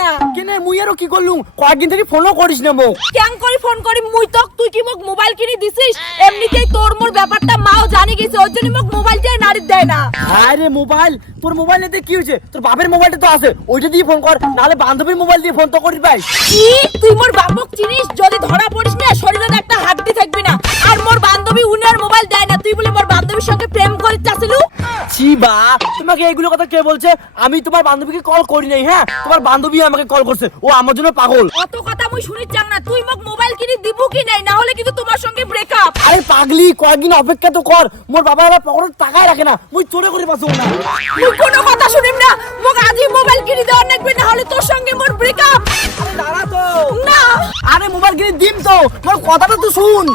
না। কেনে মুই আরও কি করলুম? কয়েকদিন থেকে ফোনও করিস না মোক। কেন করি? ফোন করি। মুই তো তুই কি মোক মোবাইল কিনে দিছিস? এমনিতেই তোর মোর ব্যাপারটা মাও জানি গেছে ওর জন্য মোক মোবাইলটাই নারী দেয় না। আরে মোবাইল তোর মোবাইল নিতে কি হয়েছে? তোর বাপের মোবাইলটা তো আছে ওইটা দিয়ে ফোন কর নাহলে বান্ধবীর মোবাইল দিয়ে ফোন তো করিস ভাই। কি? তুই মোর বাপক চিনিস? যদি ধরা পড়িস না শরীরে একটা হাড্ডি থাকবি না। বান্ধবী উনার মোবাইল দেয় না। তুই বলে মোর বান্ধবীর সঙ্গে প্রেম করিস চাছিলু ছি বা তোমাকে এইগুলো কথা কে বলছে? আমি তোমার বান্ধবীকে কল করি নাই হ্যাঁ? তোমার বান্ধবী আমাকে কল করছে। ও আমার জন্য পাগল। অত কথা মুই শুনিস চাং না। তুই মোক মোবাইল কিনে দিব কি নাই? না হলে কিন্তু তোমার সঙ্গে ব্রেকআপ আরে পাগলি কয়েকদিন অপেক্ষা তো কর। মোর বাবা আমার পকেটে টাকাই রাখে না। মুই চোরে করে পাচ্ছ না। তুই কোনো কথা শুনিম না। মোক আজই মোবাইল কিনে দেওয়ার লাগবে না হলে তোর সঙ্গে মোর ব্রেকআপ দাঁড়া তো। না। আরে মোবাইল কিনে দিম তো। মোর কথাটা তো শুন।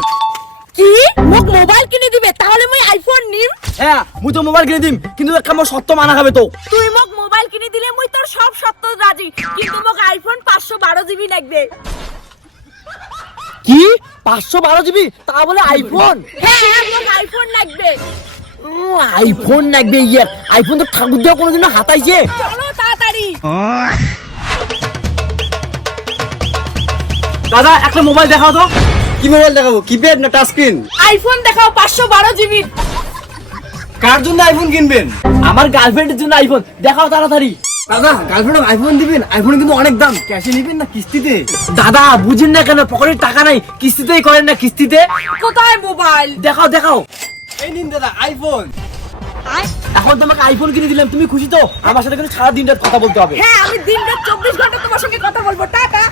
কি? মোক মোবাইল কিনে দিবে তাহলে মুই আইফোন নিম? হ্যাঁ মুই তো মোবাইল কিনে দিম কিন্তু একটা মোর সত্য মানা খাবে তো। তুই মোক মোবাইল কিনে দিলে মুই তোর সব সত্য রাজি কিন্তু মোক আইফোন পাঁচশো বারো জিবি লাগবে। কি? পাঁচশো বারো জিবি? তা বলে আইফোন হ্যাঁ হ্যাঁ, মোক আইফোন লাগবে। আইফোন লাগবে ইয়ার আইফোন তো ঠাকুর দেওয়া কোনোদিনও হাতাইছে। চলো তাড়াতাড়ি। দাদা একটা মোবাইল দেখাও তো। কি মোবাইল দেখাবো? কিপ্যাড না টাচ স্ক্রিন আইফোন দেখাও পাঁচশো বারো জিবি কার জন্য আইফোন কিনবেন? আমার গার্লফ্রেন্ডের জন্য আইফোন দেখাও তাড়াতাড়ি। দাদা গার্লফ্রেন্ড আইফোন দিবেন? আইফোন কিন্তু অনেক দাম। ক্যাশে নিবেন না কিস্তিতে? দাদা বুঝেন না কেন পকেটে টাকা নাই। কিস্তিতেই করেন না কিস্তিতে? কোথায় মোবাইল? দেখাও দেখাও। এই নিন দাদা আইফোন এখন তোমাকে আইফোন কিনে দিলাম তুমি খুশি তো? আমার সাথে কিন্তু সারা দিনটা কথা বলতে হবে। হ্যাঁ আমি দিন রাত চব্বিশ ঘণ্টা তোমার সঙ্গে কথা বলব। Tata.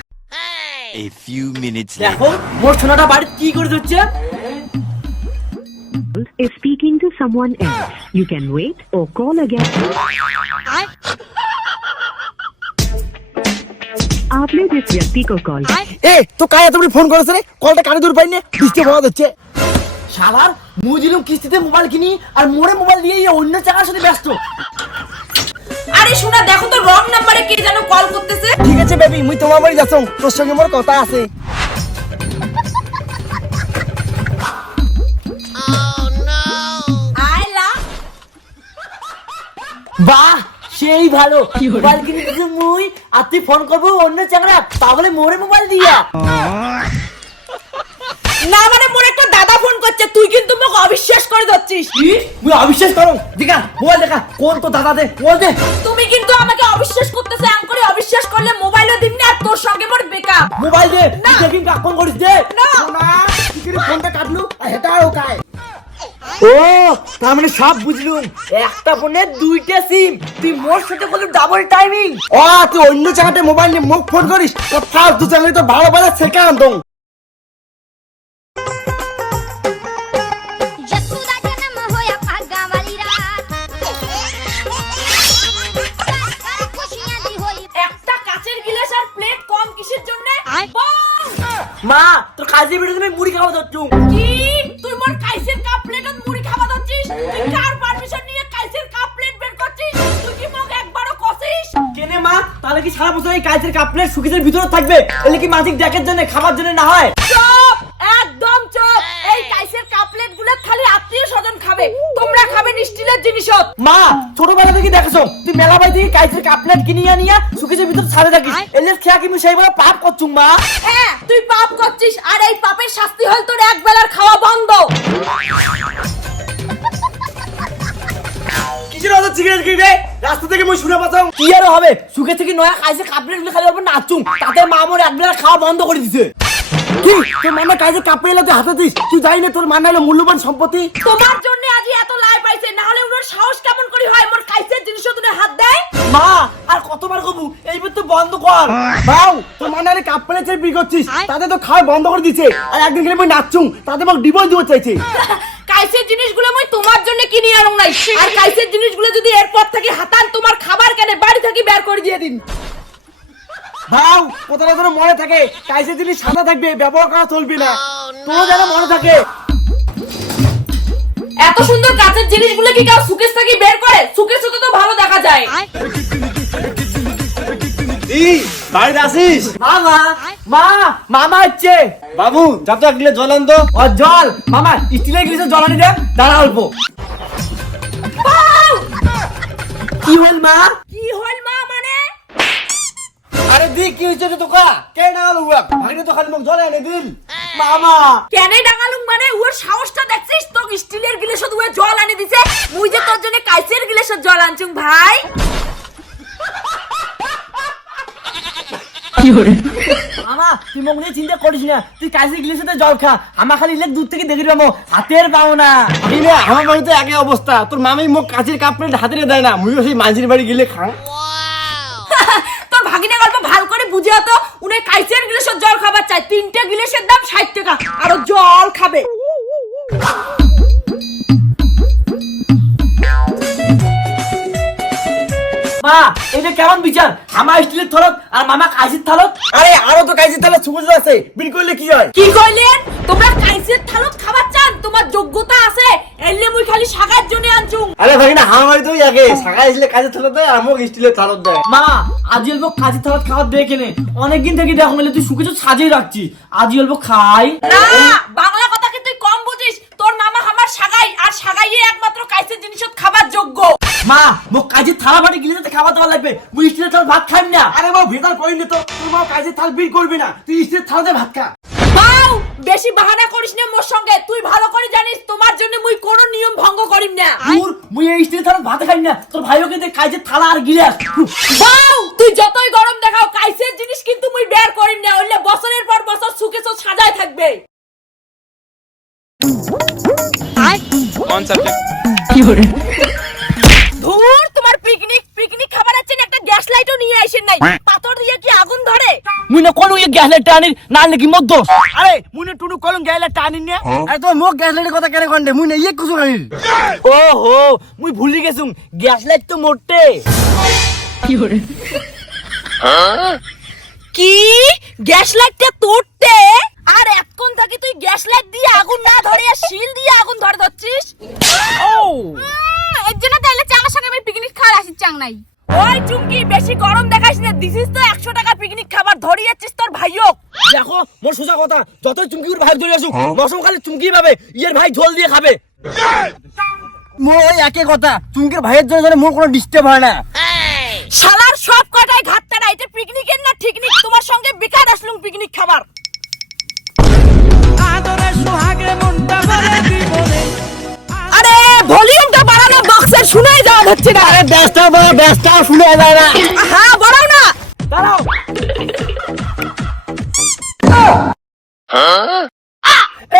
A few minutes later. দেখো মোর সোনাটা বাড়িতে কি করে দিচ্ছে is speaking to someone else. You can wait or call again. आपने जिस व्यक्ति को कॉल এ তো কায়া তুমি ফোন করেছে রে কলটা কানে দূর পাইনে বৃষ্টি হওয়া যাচ্ছে শালার মুই দিলাম কিস্তিতে মোবাইল কিনি আর মোরে মোবাইল দিয়ে এই অন্য চাকার সাথে ব্যস্ত আরে শোনা দেখো তো রং নাম্বারে কে যেন কল করতেছে। ঠিক আছে বেবি মুই তোমার বাড়ি যাচ্ছ। তোর সঙ্গে মোর কথা আছে। বাহ সেই ভালো। মোবাইল কিনে মুই আর তুই ফোন করব অন্য চাকরা তাহলে মোরে মোবাইল দিয়া। না করছে তুই কিন্তু মোক অবিশ্বাস করে যাচ্ছিস। কি? মুই অবিশ্বাস করো? দেখা মোবাইল দেখা কোন তো দাদা দে বল দে। তুমি কিন্তু আমাকে অবিশ্বাস করতেছে আম করে অবিশ্বাস করলে মোবাইলও দিবনি আর তোর সঙ্গে মোর বেকআপ মোবাইল দে না। তুই কাকন করিস দে। না। ফোনটা কাটলু? আর কায় ও তার মানে সব বুঝলুম। একটা ফোনে দুইটা সিম তুই মোর সাথে করলি ডাবল টাইমিং ও তুই অন্য জায়গাতে মোবাইল নিয়ে মুখ ফোন করিস তো ফালতু চাকরি তো ভালো ভালো শেখান দং। কাজে বেরো তুমি মুড়ি খাওয়া যাচ্ছু কি? তুই মোর কাইসের কাপ প্লেটত মুড়ি খাওয়া যাচ্ছিস তুই কার পারমিশন নিয়ে কাইসের কাপ প্লেট বের করছিস? তুই কি মোক একবারও কষিস কেনে মা? তাহলে কি সারা বছর এই কাইসের কাপ প্লেট সুকিজের ভিতরে থাকবে? এলে কি মাসিক ডেকের জন্য খাবার জন্য না হয়? চুপ! একদম চুপ! এই কাইসের কাপ প্লেটগুলো খালি আত্মীয় স্বজন খাবে তোমরা খাবে স্টিলের জিনিসত। মা ছোটবেলা থেকে দেখেছ? তুই মেলা বাড়ি থেকে কিনিয়া নিয়া ভিতরে ছাড়ে এলে খেয়া কি সেইভাবে পাপ করছুম মা? হ্যাঁ তুই পাপ করছিস আর এই পাপের শাস্তি হল তোর এক বেলার খাওয়া বন্ধ। কিসের অত সিগারেট কিনবে রাস্তা থেকে মই শুনে পাচ্ছ কি আর হবে? সুখে থেকে নয়া গুলো খালি নাচুম তাতে মা মোর একবেলা খাওয়া বন্ধ করে দিছে। কি? তোর মামা কাইজে কাপড় এলে হাতে দিস। তুই জানি না তোর মানা হলো মূল্যবান সম্পত্তি? তোমার জন্য আজ এত লাই পাইছে না হলে ওনার সাহস কেমন করে হয়? মোর কাইসের জিনিস তুলে হাত দেয়? মা আর কতবার কবু? এইবার তো বন্ধ কর। বাউ তোর মানে আরে কাপ পেলে চেয়ে করছিস। তাতে তো খাওয়া বন্ধ করে দিছে আর একদিন খেলে মই নাচছুম তাতে মোক ডিভোর্স দিতে চাইছে। কাইসের জিনিসগুলো মই তোমার জন্য কিনে আনো নাই। আর কাইসের জিনিসগুলো যদি এরপর থেকে হাতান তোমার খাবার কেনে বাড়ি থেকে বের করে দিয়ে দিন। বাউ কথাটা যেন মনে থাকে। কাইসে জিনিস সাদা থাকবে ব্যবহার করা চলবে না। তোর যেন মনে থাকে। এত সুন্দর কাঁচের জিনিসগুলো কি কেউ সুকেশ থেকে বের করে? সুকেশ তো তো ভালো দেখা যায়। এই বাড়িতে আসিস মামা মা মামা হচ্ছে বাবু গ্লাস জল আন তো। ও জল? মামা স্টিলের গ্লাসে জল আনি দে দাঁড়া অল্প। কি হল মা? কি হল মা? আরে দি কি হয়েছে রে তোকা? কে না আলো উয়া ভাগিনে তো খালি মুখ জলে এনে দিল। মামা। কেনে ডাঙালুম মানে? ওর সাহসটা দেখছিস? তো স্টিলের গিলাসত ওয়ে জল আনি দিছে। মুই যে তোর জন্য কাইসের গিলাসত জল আনছুম ভাই। মামা তুই মোক নিয়ে চিন্তা করিস না। তুই কাশি গিলিস জল খা। আমার খালি ইলেক দূর থেকে দেখি পাবো হাতের পাও না ভাগিনে আমার বাড়িতে একই অবস্থা। তোর মামি মুখ কাঁচের কাপ প্লেট হাতে দেয় না। মুইও সেই মাঝির বাড়ি গেলে খাং। ভাগিনে গল্প ভালো করে বুঝে তো উনি কাইসের গ্লাসের জল খাবার চাই, তিনটে গ্লাসের দাম ষাট টাকা, আরও জল খাবে। মা এটা কেমন বিচার? আমার স্টিলের থরত আর মামা থালত? আরে আরও তো আছে। বিন করলে কি হয়? কি কইলেন? তোমরা কাইসের থালত খাবার চান? তোমার যোগ্যতা আছে। এলে মুই খালি শাকার জন্য আনছুম। আরে ভাগিনা আমার বাড়িতেও আগে। আসলে থালত দেয় আর মুখ স্টিলের থালত দেয়। মা আজি অল্প কাশির থালত খাবার দেখে নে অনেকদিন থেকে দেখো মেলে তুই শুকেছো সাজিয়ে রাখছি আজি অল্প খাই। না বাংলা কথা কি তুই কম বুঝিস? তোর মামা সাগাই আর সাগাইয়ে একমাত্র কাইসের জিনিসত খাবার যোগ্য। মা কাজের থালা বাটি গিলে তো খাবার দাবার লাগবে। মুই স্টিলের থাল ভাত খাইম না। আরে মা ভেতর করিনি তো। তোর মা থাল বিন করবি না। তুই স্টিলের থালতে ভাত খা। বাউ বেশি বাহানা করিস না মোর সঙ্গে। তুই ভালো করে জানিস তোমার জন্য মুই কোনো নিয়ম ভঙ্গ করিম না। দূর মুই এই স্টিলের থালা ভাত খাইম না। তোর ভাইও কিন্তু কাজের থালা আর গিলাস বাউ তুই যতই গরম দেখাও কাইসের জিনিস কিন্তু মুই বের করিম না। হইলে বছরের পর বছর সুখে সো সাজায় থাকবে। ধুর তোমার পিকনিক পিকনিক খাবার আছে একটা গ্যাস লাইটও নিয়ে আইসেন নাই। পাথর দিয়ে কি আগুন ধরে? মুই কোন ইয়ে গ্যাস লাইট টানির না নাকি মধ্য আরে মুই টুনু কলম গ্যাস লাইট টানির না। আরে তোর মুখ গ্যাস লাইটের কথা কেন কন্ডে মুই ইয়ে কুসু গানিল ও হো মুই ভুলি গেছুম গ্যাস লাইট তো মোটে। কি গ্যাস লাইটটা তোড়তে আর এখন থাকি তুই গ্যাস লাইট দিয়ে আগুন না ধরে শিল দিয়ে আগুন ধরে ধরছিস? ও। এর জন্য তাইলে চাঙার সঙ্গে আমি পিকনিক খাওয়ার আসি চাং নাই ওই চুমকি বেশি গরম দেখাস না। দিছিস তো একশো টাকা পিকনিক খাবার। ধরে যাচ্ছিস তোর ভাইও। দেখো মোর সোজা কথা যতই চুমকির ভাই ধরে আসুক মশম খালি চুমকি পাবে ইয়ের ভাই ঝোল দিয়ে খাবে। মোর ওই একই কথা চুমকির ভাইয়ের জন্য মোর কোনো ডিস্টার্ব হয় না। শালার সব কটাই ঘাটটা না এটা পিকনিকের না ঠিকনিক তোমার সঙ্গে বেকার আসলুম পিকনিক খাবার। আরে ভলিউমটা বাড়ানো বক্সের শুনেই যাওয়া হচ্ছে না। আরে বড় শুনে যায় না। হ্যাঁ বাড়াও না। দাঁড়াও।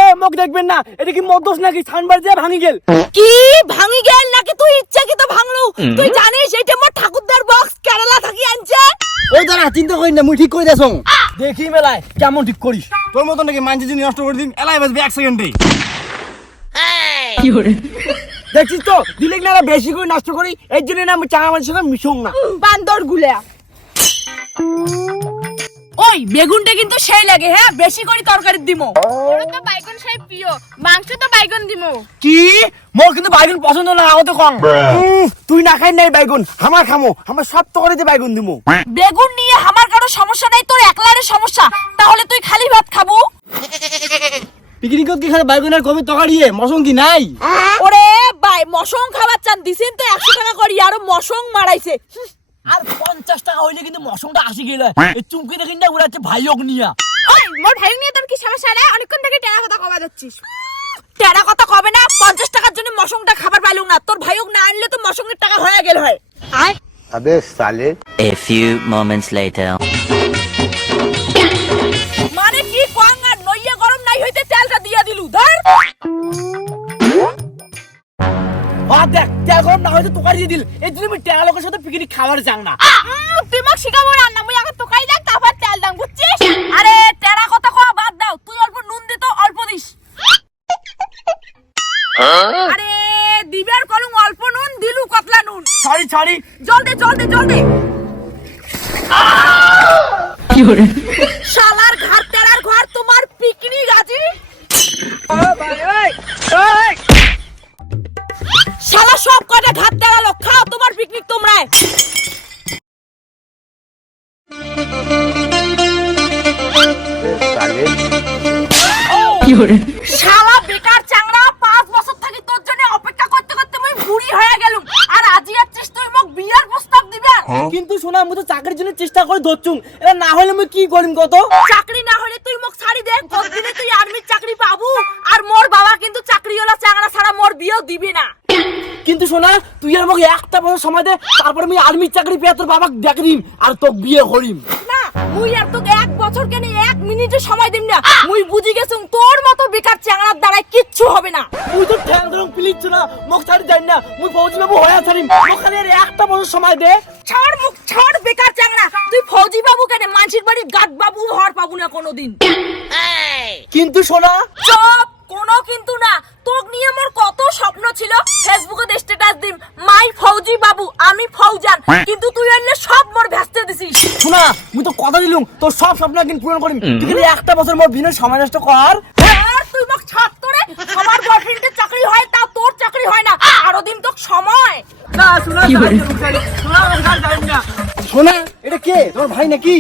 এ মুখ দেখবেন না এটা কি মদ্দোস নাকি? সানবার দিয়ে ভাঙি গেল। কি ভাঙি গেল নাকি? তুই ইচ্ছাকৃত ভাঙলু। তুই জানিস এইটা মোর ঠাকুরদার বক্স কেরালা থাকি আনছে। ওই দাঁড়া চিন্তা করি না মুই ঠিক করে দেছ দেখি মেলায় কেমন ঠিক করিস। তোর মতো নাকি মানছি জিনিস নষ্ট করে দিন এলাই বাজবে এক সেকেন্ডে দেখছিস তো দিলিক না বেশি করে নষ্ট করি এর জন্য না আমি চাঙা মানুষের সঙ্গে মিশং না। বান্দরগুলা ওই বেগুনটা কিন্তু সেই লাগে হ্যাঁ? বেশি করে তরকারি দিমো ওর তো বাইগন সাহেব প্রিয়। মাংস তো বাইগন দিমো কি? মোর কিন্তু বাইগুন পছন্দ না আগতে কম। তুই না খাই নাই বাইগুন আমার খামো। আমার সব তো করে বাইগুন দিমু। বেগুন নিয়ে আমার কারও সমস্যা নাই তোর একলারে সমস্যা। তাহলে তুই খালি ভাত খাব। পিকনিকত কি খালি বাইগুনের কবি তকারিয়ে মশং কি নাই? ওরে ভাই মশং খাবার চান দিছেন তো একশো টাকা করি আরও মশং মারাইছে। আর পঞ্চাশ টাকা হইলে কিন্তু মশনটা আসি গেল। এই চুমকি দেখি না উড়াচ্ছে ভাইওক নিয়া। ওই মোর ভাই নিয়ে তোর কি সমস্যা রে? অনেকক্ষণ থেকে টেরা কথা কবা যাচ্ছিস। টেরা কথা কবে না? পঞ্চাশ টাকার জন্য মশংটা খাবার পাইলুম না। তোর ভাইওক না আনলে তো মশংয়ের টাকা হয়ে গেল হয়। আয়। আবে সালে এ ফিউ মোমেন্টস মানে আর দেখ গরম না হয়তো তোকারি দিয়ে দিল। এই জন্য আমি লোকের সাথে পিকনিক খাবার চাং না। তুই মোক শিখাবো রান্না মুই আগে তোকাই দেখ তারপর তেল দাম বুঝছিস? আরে টেরা কথা কওয়া বাদ দাও তুই অল্প নুন দে তো অল্প দিস। আরে দিবার কলম অল্প নুন দিলু কতলা নুন। সরি সরি জল দে জল দে জল শালার ঘর টেরার ঘর তোমার পিকনিক আছে শালা কটা ঘাট খাও তোমার পিকনিক তোমরা শালা বেকার চাংড়া পাঁচ বছর থাকি তোর জন্য অপেক্ষা করতে করতে মুই বুড়ি হয়ে গেলুম। আর আজি আছিস তুই মোক বিয়ার কিন্তু শোনা আমি তো চাকরির জন্য চেষ্টা করে ধরছুম এটা না হলে আমি কি করিম কত? চাকরি না হলে তুই মোক ছাড়ি দে কতদিনে তুই আর্মির চাকরি পাবু। আর মোর বাবা কিন্তু চাকরিওয়ালা চাকরা ছাড়া মোর বিয়েও দিবি না। কিন্তু শোনা তুই আর মোক একটা বছর সময় দে তারপর আমি আর্মির চাকরি পেয়ে তোর বাবাকে দেখিম আর তোকে বিয়ে করিম। না মুই আর তোকে এক বছর কেন এক মিনিটে সময় দিম না? মুই বুঝি গেছুম তোর মতো বেকার চ্যাংড়ার দ্বারাই কিচ্ছু হবে না। তুই তো ঠ্যাং ধরুন প্লিজ না মোক ছাড়ি যাই না। মুই পৌঁছি বাবু হয়ে ছাড়িম। আর একটা বছর সময় দে। ছাড় মুখ ছাড় বেকার চ্যাংড়া। তুই ফৌজি বাবু কেন? মানসির বাড়ি গাদ বাবু হওয়ার পাবু না কোনোদিন। কিন্তু শোনা চপ কোনো কিন্তু না। তোর নিয়ে মোর কত স্বপ্ন ছিল। ফেসবুকে স্ট্যাটাস দিম মাই ফৌজি বাবু আমি ফৌজান কিন্তু তুই সব মোর ভেস্তে দিছিস। শোনা মুই তো কথা দিলুম তোর সব স্বপ্ন একদিন পূরণ করিম। তুই একটা বছর মোর বিনা সময় নষ্ট কর। আর তুই মোক আমার বয়ফ্রেন্ডের চাকরি হয় তা তোর চাকরি হয় না। আরও দিন তো সময়। না শোনা। শোনা এটা কে? তোর ভাই নাকি?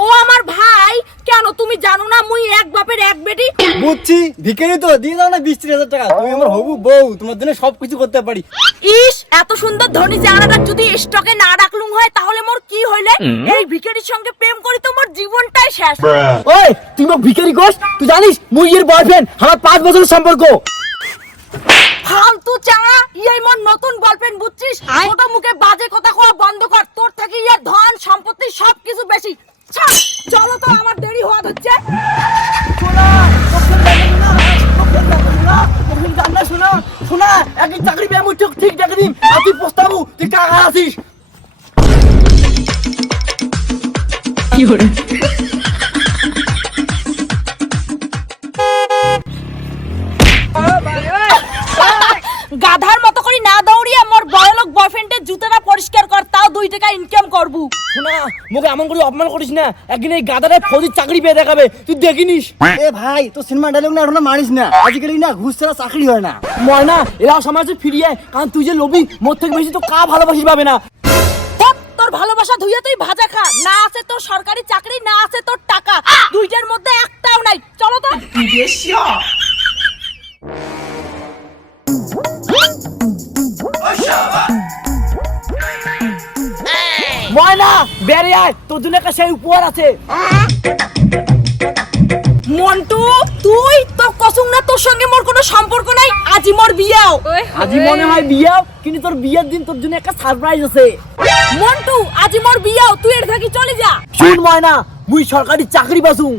ও আমার ভাই। তুমি জানো না মুই এক বাপের এক বেটি? বুঝছি ভিখারি তো দিয়ে দাও না বিশ ত্রিশ হাজার টাকা। তুমি আমার হবু বউ তোমার জন্য সবকিছু করতে পারি। ইস এত সুন্দর ধনী চেহারাটা যদি স্টকে না রাখলুম হয় তাহলে মোর কি হইলে? এই ভিখারির সঙ্গে প্রেম করি তো মোর জীবনটাই শেষ। ওই তুই মোক ভিখারি কোস? তুই জানিস মুই এর বয়ফ্রেন্ড আমার পাঁচ বছরের সম্পর্ক। ফালতু চাঙা ইয়াই মোর নতুন গার্লফ্রেন্ড বুঝছিস? ছোট মুখে বাজে কথা কওয়া বন্ধ কর তোর থেকে ইয়ার ধন সম্পত্তি সবকিছু বেশি। চলো তো আমার দেরি হওয়া হচ্ছে শোনা শোনা শোনা শোনা একদিন চাকরি পেয়ে ঠিক তুই তুই কাকা আছিস? গাধার মতো করে না দৌড়িয়ে মোর বড়লোক বয়ফ্রেন্ডের জুতোটা পরিষ্কার কর তাও দুই টাকা ইনকাম করবু। শোনা মুখে এমন করে অপমান করিস না একদিন এই গাদাটায় ফৌজির চাকরি পেয়ে দেখাবে তুই দেখিনিস? এ ভাই তো সিনেমা ডায়লগ না এখন মারিস না? আজকাল না ঘুষ ছাড়া চাকরি হয় না। ময়না এরা সমাজে ফিরিয়ে কারণ তুই যে লোভী মোর থেকে বেশি তো কা ভালোবাসিস পাবে না। তোর ভালোবাসা ধুইয়া তুই ভাজা খা। না আছে তোর সরকারি চাকরি না আছে তোর টাকা। দুইটার মধ্যে একটাও নাই। চলো তো। ময়না বেড়ে আয়। তোর জন্য একটা সেই উপহার আছে। মন্টু তুই তো কসুম না তোর সঙ্গে মোর কোনো সম্পর্ক নাই। আজই মোর বিয়াও। আজই মনে হয় বিয়ে কিন্তু তোর বিয়ের দিন তোর জন্য একটা সারপ্রাইজ আছে। মন্টু আজই মোর বিয়াও তুই এর থাকি চলে যা। শুন ময়না মুই সরকারি চাকরি পাসুম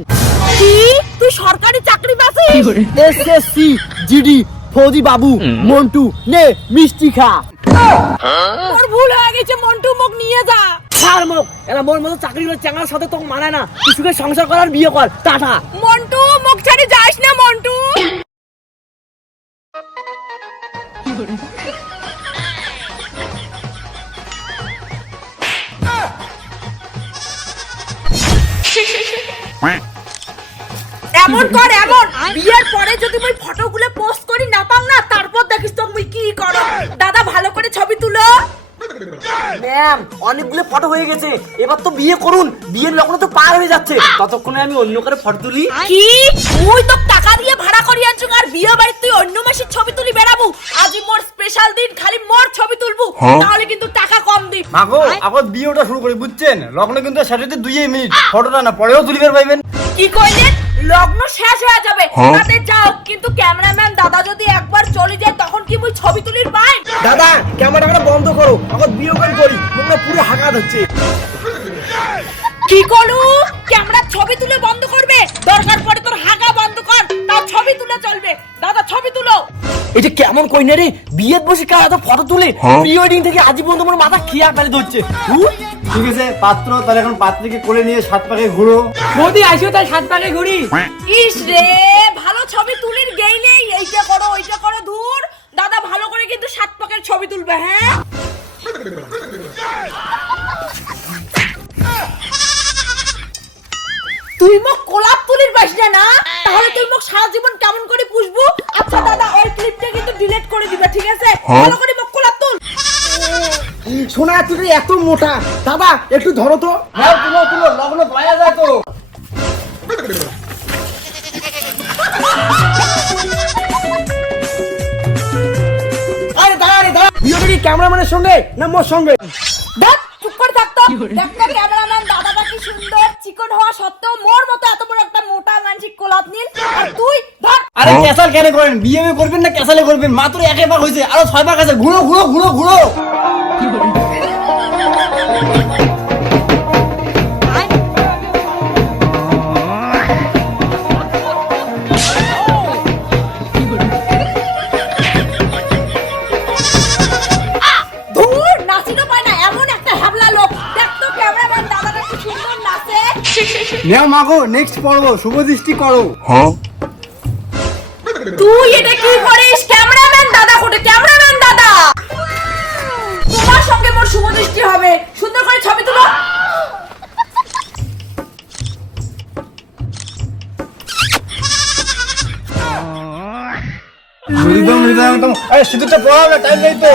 কি? তুই সরকারি চাকরি পাছিস এসএসসি জিডি ফৌজি বাবু মন্টু নে মিষ্টি খা। তোর ভুল হয়ে গেছে মন্টু মুখ নিয়ে যা। মোর মতো চাকরি সাথে মানায় না। সুখে সংসার করার বিয়ে কর। টাটা। মন্টু, মুখ ছাড়ি যাস না, মন্টু। এমন কর, এমন। বিয়ের পরে যদি মুই ফটোগুলো পোস্ট করি না পাম না, তারপর দেখিস তো মুই কি করো। দাদা, ভালো করে ছবি তুলো। ম্যাম, অনেকগুলো ফটো হয়ে গেছে। এবার তো বিয়ে করুন। বিয়ের লগ্ন তো পার হয়ে যাচ্ছে। ততক্ষণে আমি অন্য করে ফটো তুলি। কি? তুই তো টাকা দিয়ে ভাড়া করি আনছো, আর বিয়ে বাড়িতে অন্য মাসির ছবি তুলি বেড়াবো। আজি মোর স্পেশাল দিন, খালি মোর ছবি তুলবো। তাহলে কিন্তু টাকা কম দিই মাগো আবার বিয়েটা শুরু করি বুঝছেন? লগ্ন কিন্তু সাথে দুই মিনিট। ফটোটা না পরেও তুলিবার পাইবেন। কি কইলেন? লগ্ন শেষ হয়ে যাবে। তাতে যাও কিন্তু ক্যামেরাম্যান দাদা যদি একবার চলে যায় তখন কি মুই ছবি তুলির পাই? দাদা ক্যামেরাটা বন্ধ করো। আবার বিয়ে করে করি। তোমরা পুরো হাঁকাত হচ্ছে। কি করু ক্যামেরা ছবি তুলে বন্ধ করবে? দরকার পড়ে তোর হাগা বন্ধ কর। তাও ছবি তুলে চলবে। দাদা ছবি তুলো। এটা কেমন কই না রে? বিয়ের বসে কার এত ফটো তুলে? প্রি ওয়েডিং থেকে আজ পর্যন্ত আমার মাথা খিয়া ফেলে ধরছে। ঠিক আছে পাত্র তাহলে এখন পাত্রীকে কোলে নিয়ে সাত পাকে ঘুরো। মোদি আইসো তাই সাত পাকে ঘুরি। ইস রে ভালো ছবি তুলির গেই নেই। এইটা করো ওইটা করো ধুর। দাদা ভালো করে কিন্তু সাত পাকের ছবি তুলবে হ্যাঁ? তুই মোক কোলাপ তুলির পাস না না? তাহলে তুই মোক সারা জীবন কেমন করে পুষবো? আচ্ছা দাদা ওই ক্লিপটা কিন্তু ডিলিট করে দিবে ঠিক আছে? ভালো করে মোক কোলাপ তুল। শোনা তুই এত মোটা। দাদা একটু ধরো তো। হ্যাঁ তুলো তুলো লগ্ন পাওয়া যায় তো। আরে দাঁড়া রে দাঁড়া। ভিডিওটা কি ক্যামেরাম্যানের সঙ্গে না মোর সঙ্গে? দেখ চুপ করে থাকতো দেখতো ক্যামেরাম্যান দাদাটা কি সুন্দর চিকন হওয়া সত্ত্বেও মোর মতো এত বড় একটা মোটা কোলাপ নিন, আর তুই ধর। আরে ক্যাসাল কেন করেন বিয়ে করবেন না, ক্যাসালে করবেন? মাত্র একে ভাগ হয়েছে আরও ছয় ভাগ আছে ঘুরো ঘুরো ঘুরো ঘুরো। মাগো নেক্সট পর্ব শুভ দৃষ্টি করো। তুই এটা কি করিস? ক্যামেরাম্যান দাদা কোটে ক্যামেরাম্যান দাদা! তোমার সঙ্গে মোর শুভ দৃষ্টি হবে। সুন্দর করে ছবি তুলো। মৃদম মৃদম একদম। আরে সিঁদুরটা পড়াবে টাইম নেই তো।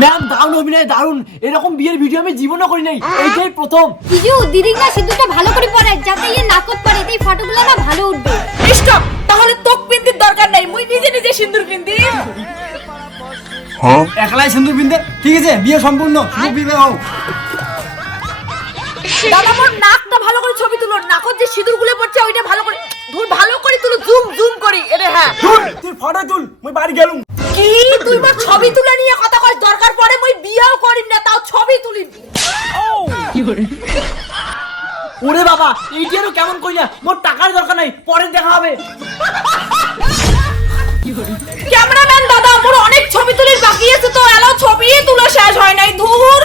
ম্যাম দারুণ অভিনয় দারুণ। এরকম বিয়ের ভিডিও আমি জীবনও করি নাই। এইটাই প্রথম। জিজু দিদি না সিঁদুরটা ভালো করে পরে যাতে ইয়ে নাকত পারে এই ফটোগুলো না ভালো উঠবে। স্টপ! তাহলে তোক পিন্দির দরকার নাই। মুই নিজে নিজে সিন্দুর পিন্দি একলাই সিঁদুর পিনতে ঠিক আছে বিয়ে সম্পূর্ণ। শুভ বিবাহ দাদা মোর নাকটা ভালো করে ছবি তুলো। নাকত যে সিঁদুরগুলো পড়ছে ওইটা ভালো করে ধুর ভালো করে তুলো। জুম জুম করি। এটা হ্যাঁ। তুই ফটো তুল মুই বাড়ি গেলুম। কি তুই মোর ছবি তুলে নিয়ে কথা কয় দরকার পড়ে মই বিয়েও করিম না তাও ছবি তুলি। কি করে? ওরে বাবা এইটারও কেমন কইলা? মোর টাকার দরকার নাই পরে দেখা হবে। ক্যামেরাম্যান দাদা মোর অনেক ছবি তুলির বাকি আছে তো এলাও ছবি তুলে শেষ হয় নাই ধুর।